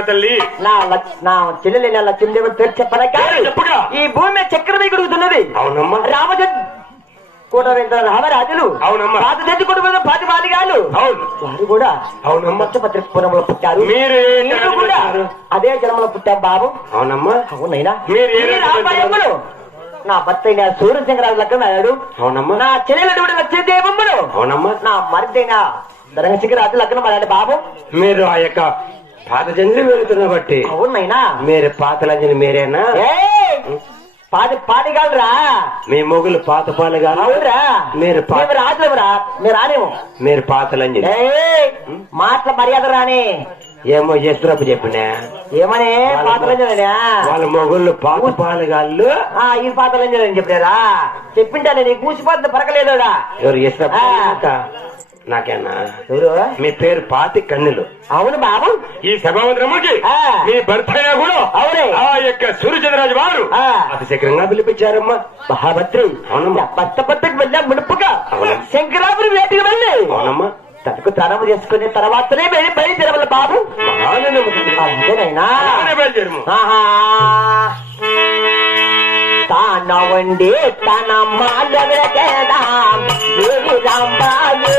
తల్లి. నా లక్- నా చెల్లెలి నా లక్ష్మీదేవి పేరు చెప్పరా పేరు చెప్పుగా. ఈ భూమి చక్రమే కడుగుతున్నది అవునమ్మా. రామచంద్ర కూడా వెళ్తారు రామరాజులు అవునమ్మా. పాత బాలిగాలు అవును. వారు కూడా అవునమ్మా. పురంలో పుట్టారు. మీరు కూడా? అదే జన్మలో పుట్టారు బాబు. అవునమ్మా. అవునైనా? మీరు. నా భర్త అయిన సూర్యశంకరాజు అయ్యాడు. అవునమ్మా. నా చెల్లెలు వచ్చే దేవమ్మడు అవునమ్మా. నా మరిదైన ధరణశంకరాజు లగ్నం బాబు. మీరు ఆ యొక్క పాత జంజలి వెళుతున్న బట్టి అవునైనా. మీరు పాతలంజని మీరేనా? ఏయ్! పాది పాడిగాలరా మీ మొగులు పాత పాలుగా అవునరా. మీరు మేము రాజులమురా. మీరు రానేము మీరు పాతలంజని. ఏయ్! మాటల మర్యాద రాని. ఏమో చేస్తున్నప్పుడు చెప్పినా? ఏమని? పాతలంజనా వాళ్ళ మొగుళ్ళు పాత పాలుగాళ్ళు ఆ ఈ పాతలంజని చెప్పారా చెప్పింటాను నీకు కూసిపోతుంది పరకలేదుడా ఎవరు. ఇంకా నాకేనా? ఎవరు? మీ పేరు పాతి కన్నులు. అవును బాబు. ఈ సభావంతరమ్మకి ఆ. మీ భర్త కూడా అవునే. ఆ యొక్క సూర్యచంద్రరాజు వారు. అతి శీఘ్రంగా పిలిపించారమ్మా. మహాభద్రి అవునమ్మా. పట్ట పట్టకు వెళ్ళా ముడుపుగా. శంకరాపురి వేటికి వెళ్ళి. అవునమ్మా. తనకు తనము చేసుకునే తర్వాతనే వెళ్ళి బయలుదేరవల్ల బాబు. అంతేనైనా நவண்டே தனம் மாதவிட கேடாம் ராம்பாயே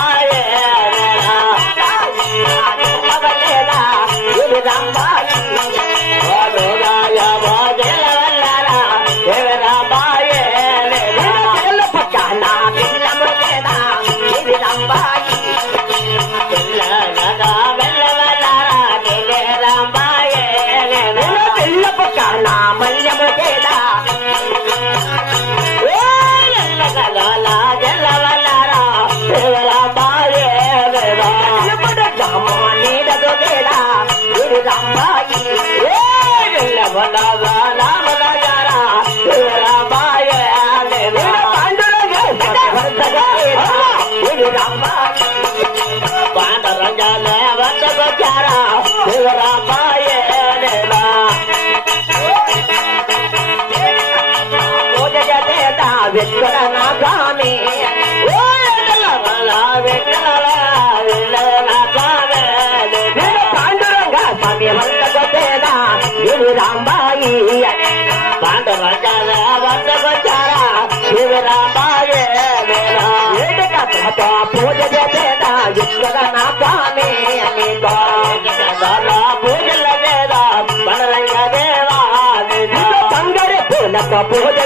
పూజ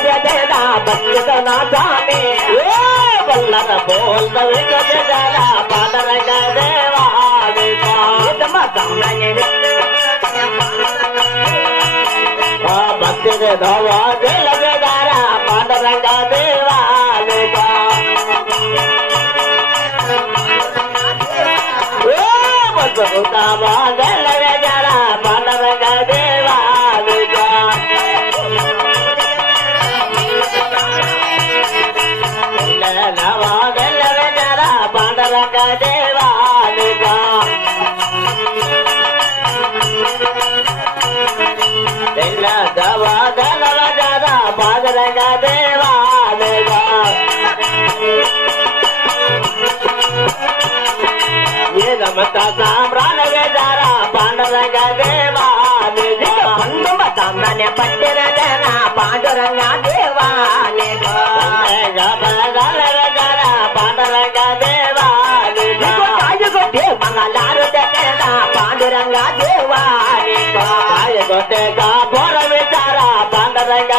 భక్తుల నా స్వామి ఏ బల్లర పూల విజయదా దేవా భక్తి దవా జల జదారా ప్రభుతావా జల జల మనరగ దేవా Matata పాండురంగ పాండురంగ కాయగొట్టే మంగళారు పాండురంగ కాయగొట్టే విచార పాండురంగ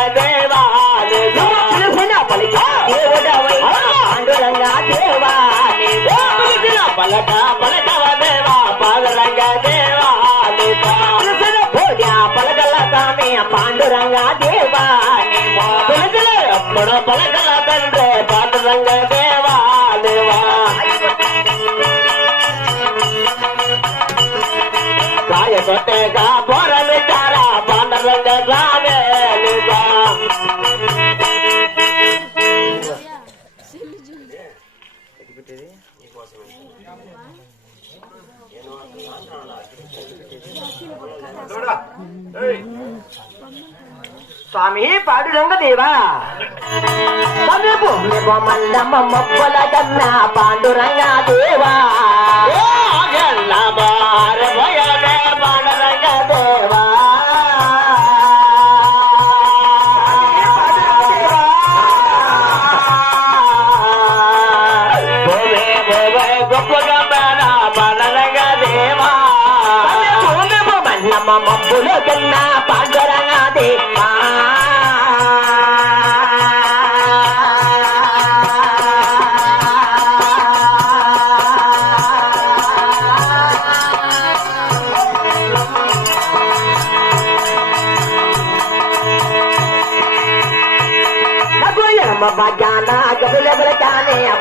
పలిక దేవుడవై పాండురంగ దేవా పలక பழக்கலா கண்டு பாட்டுதங்க தேவா தேவா காய தொட்டேகா போறது காரா பாண்டரங்க ராமே நிகா ஏய் స్వామి పాడురంగ దేవా. మందమ్మ మొక్కల కన్నా పాండురంగ దేవా. పాండురంగ దేవా. మబ్బులు కన్నా పాండురంగ దేవా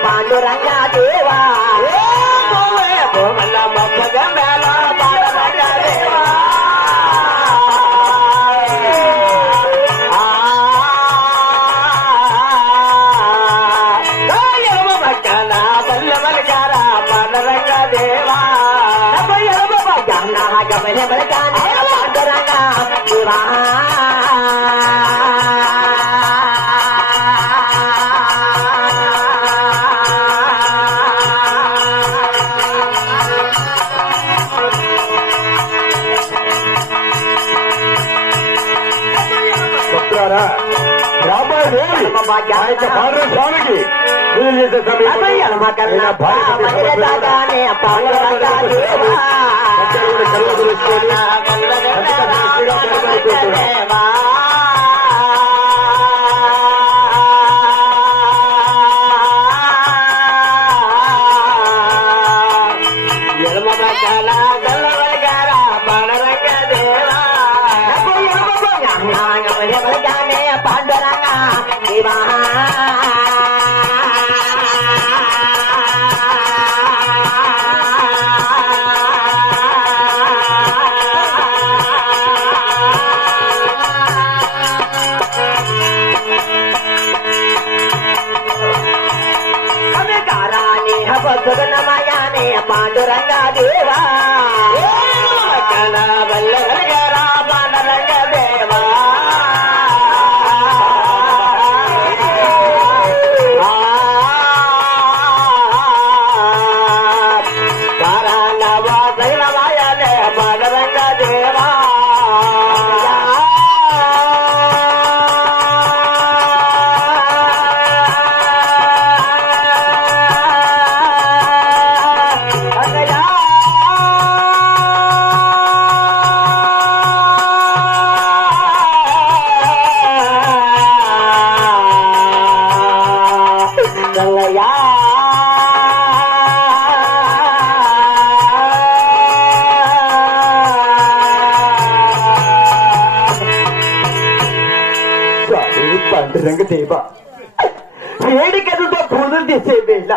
పాండురంగా దేవా స్వామికి పూజ చేసే సమయంలో ఆయన భార్య తెలుసుకొని దేవా నమయానే పాండురంగ దేవా కళ రంగదేవ. వేడి కథతో పూజలు చేసే వేళ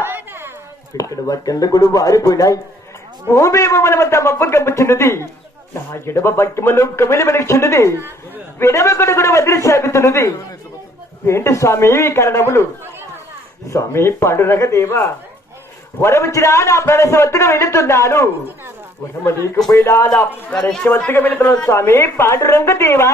ఇక్కడ వర్గంలో కూడా వారిపోయినాయి. భూమి మనమంత మబ్బు కమ్ముతున్నది నా ఎడమ భక్తిమలో కమిలి వెలుగుతున్నది విడమ కూడా వదిలి సాగుతున్నది. ఏంటి స్వామి ఈ కారణములు? స్వామి పండురగ దేవా వరవచ్చినా నా ప్రవేశవత్తుగా వెళుతున్నాను. వరమ నీకు పోయినా నా ప్రవేశవత్తుగా వెళుతున్నాను స్వామి పాండురంగ దేవా